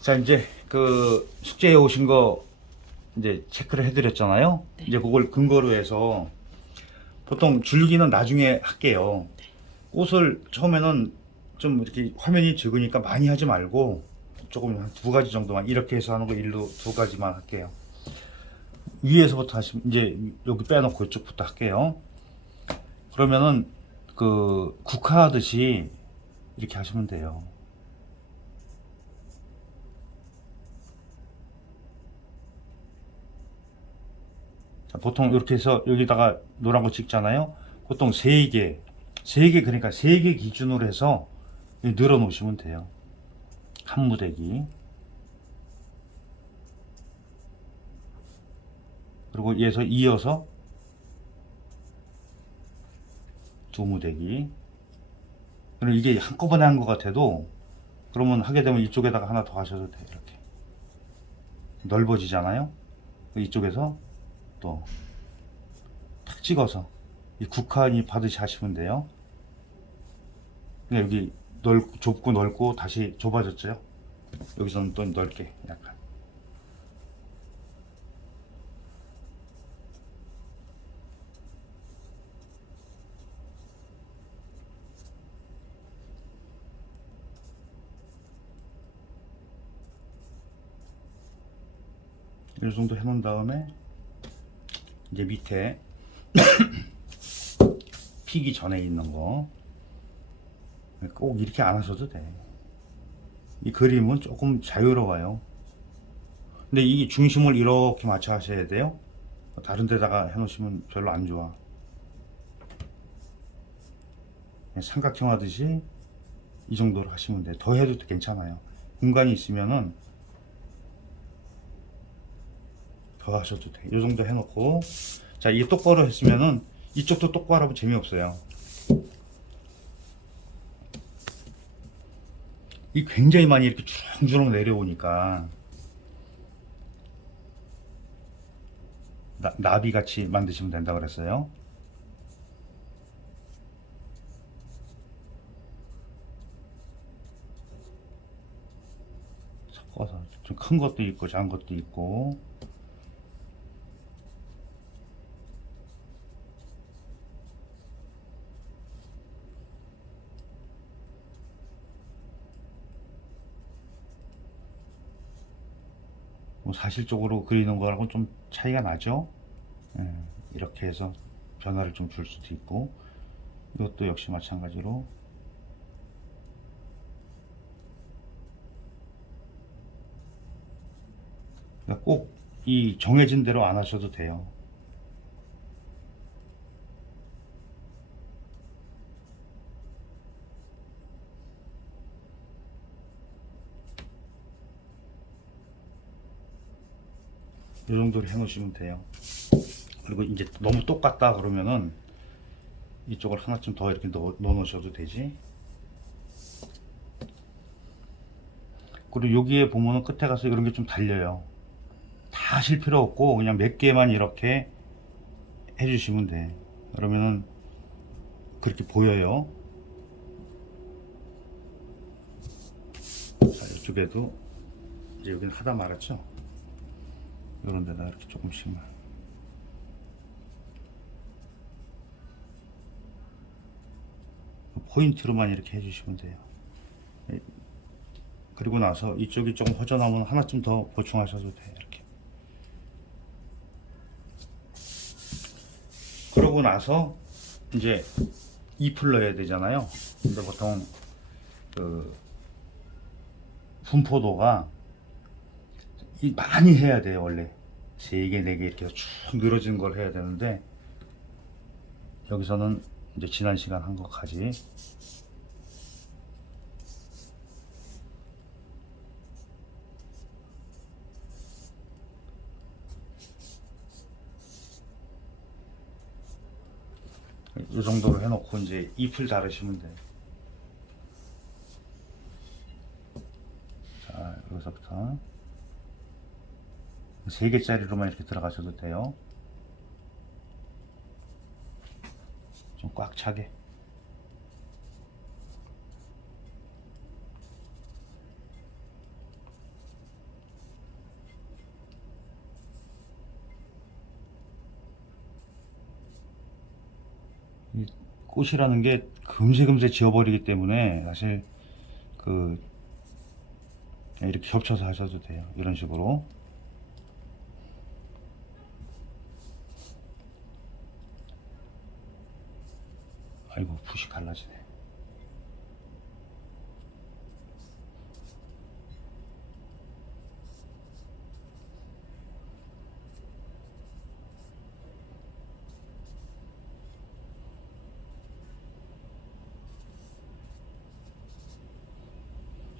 자, 이제 그 숙제해 오신 거 이제 체크를 해드렸잖아요. 네. 이제 그걸 근거로 해서 보통 줄기는 나중에 할게요. 꽃을 처음에는 좀 이렇게 화면이 적으니까 많이 하지 말고 조금 한 두 가지 정도만 이렇게 해서 하는 거 일로 두 가지만 할게요. 위에서부터 하시면 이제 여기 빼놓고 이쪽부터 할게요. 그러면은 그 국화하듯이 이렇게 하시면 돼요. 자, 보통 이렇게 해서 여기다가 노란 거 찍잖아요. 보통 3개, 3개 그러니까 3개 기준으로 해서 늘어 놓으시면 돼요. 한 무대기. 그리고 얘에서 이어서 두 무대기. 그리고 이게 한꺼번에 한 것 같아도 그러면 하게 되면 이쪽에다가 하나 더 하셔도 돼요. 이렇게 넓어지잖아요. 이쪽에서 또 탁 찍어서 이 국한이 받으시 하시면 돼요. 그냥 여기 좁고 넓고 다시 좁아졌죠. 여기서는 또 넓게 약간. 이 정도 해놓은 다음에 이제 밑에 피기 전에 있는 거 꼭 이렇게 안 하셔도 돼. 이 그림은 조금 자유로워요. 근데 이 중심을 이렇게 맞춰 하셔야 돼요. 다른 데다가 해놓으시면 별로 안 좋아. 그냥 삼각형 하듯이 이 정도로 하시면 돼. 더 해도 괜찮아요. 공간이 있으면은 더 하셔도 돼. 이 정도 해놓고, 자, 이게 똑바로 했으면은 이쪽도 똑바로 하면 재미없어요. 이 굉장히 많이 이렇게 주렁주렁 내려오니까 나비 같이 만드시면 된다 그랬어요. 섞어서 좀 큰 것도 있고 작은 것도 있고. 뭐 사실적으로 그리는 거랑은 좀 차이가 나죠. 예, 이렇게 해서 변화를 좀 줄 수도 있고, 이것도 역시 마찬가지로 꼭 이 정해진 대로 안 하셔도 돼요. 이 정도로 해 놓으시면 돼요. 그리고 이제 너무 똑같다 그러면은 이쪽을 하나쯤 더 이렇게 넣어 놓으셔도 되지. 그리고 여기에 보면은 끝에 가서 이런 게 좀 달려요. 다 하실 필요 없고 그냥 몇 개만 이렇게 해주시면 돼. 그러면은 그렇게 보여요. 자, 이쪽에도 이제 여기는 하다 말았죠. 이런 데다 이렇게 조금씩만. 포인트로만 이렇게 해주시면 돼요. 그리고 나서 이쪽이 조금 허전하면 하나쯤 더 보충하셔도 돼요. 이렇게. 그러고 나서 이제 잎을 넣어야 되잖아요. 근데 보통 그 분포도가 많이 해야 돼요. 원래 3개, 4개 이렇게 해서 쭉 늘어진 걸 해야 되는데 여기서는 이제 지난 시간 한 것까지 이 정도로 해놓고 이제 잎을 자르시면 돼요. 자, 여기서부터 3개짜리로만 이렇게 들어가셔도 돼요. 좀 꽉 차게. 이 꽃이라는 게 금세 지워버리기 때문에 사실 그 그냥 이렇게 겹쳐서 하셔도 돼요. 이런 식으로. 아이고 붓이 갈라지네.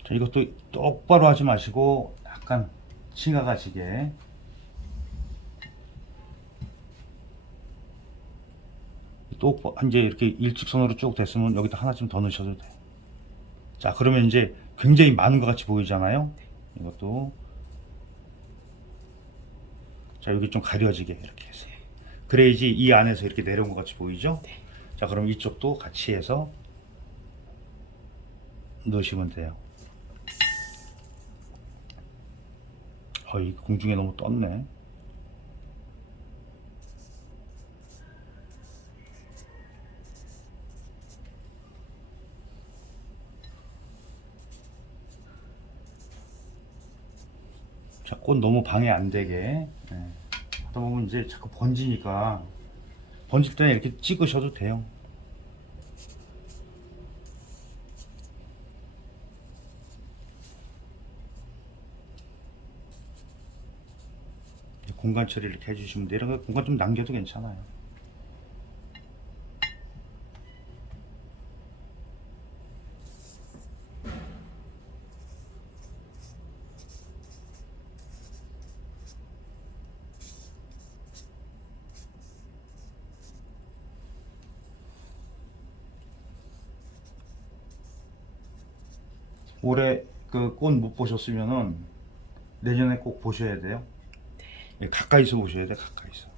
자, 이것도 똑바로 하지 마시고 약간 치가 가시게. 또 이제 이렇게 일직선으로 쭉 됐으면 여기다 하나쯤 더 넣으셔도 돼요. 자, 그러면 이제 굉장히 많은 것 같이 보이잖아요. 이것도 자, 여기 좀 가려지게 이렇게 해서 그래야지 이 안에서 이렇게 내려온 것 같이 보이죠. 자, 그럼 이쪽도 같이 해서 넣으시면 돼요. 이 공중에 너무 떴네. 자, 꽃 너무 방해 안 되게. 하다 보면 이제 자꾸 번지니까 번질 때는 이렇게 찍으셔도 돼요. 공간 처리를 이렇게 해주시면 돼요. 이런 거 공간 좀 남겨도 괜찮아요. 올해 그 꽃 못 보셨으면은 내년에 꼭 보셔야 돼요. 가까이서 보셔야 돼, 가까이서.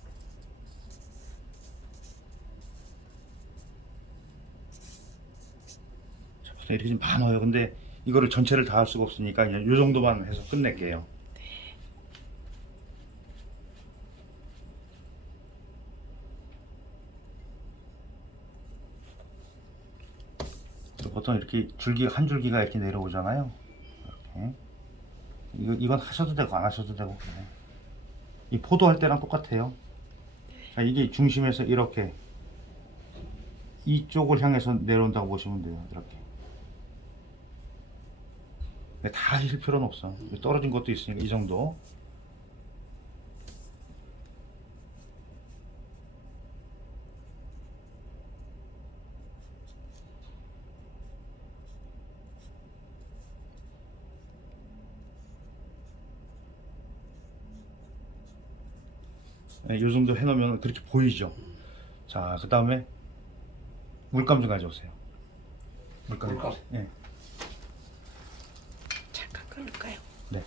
자, 보통 이렇게 좀 많아요. 근데 이거를 전체를 다 할 수가 없으니까 그냥 요 정도만 해서 끝낼게요. 보통 이렇게 줄기 한 줄기가 이렇게 내려오잖아요. 이렇게. 이건 하셔도 되고 안 하셔도 되고 그래요. 이 포도 할 때랑 똑같아요. 자, 이게 중심에서 이렇게 이쪽을 향해서 내려온다고 보시면 돼요. 이렇게. 다 하실 필요는 없어. 떨어진 것도 있으니까 이 정도. 이 정도 해놓으면 그렇게 보이죠. 자, 그 다음에 물감 좀 가져오세요. 물감. 물감? 네. 잠깐 끊을까요? 네.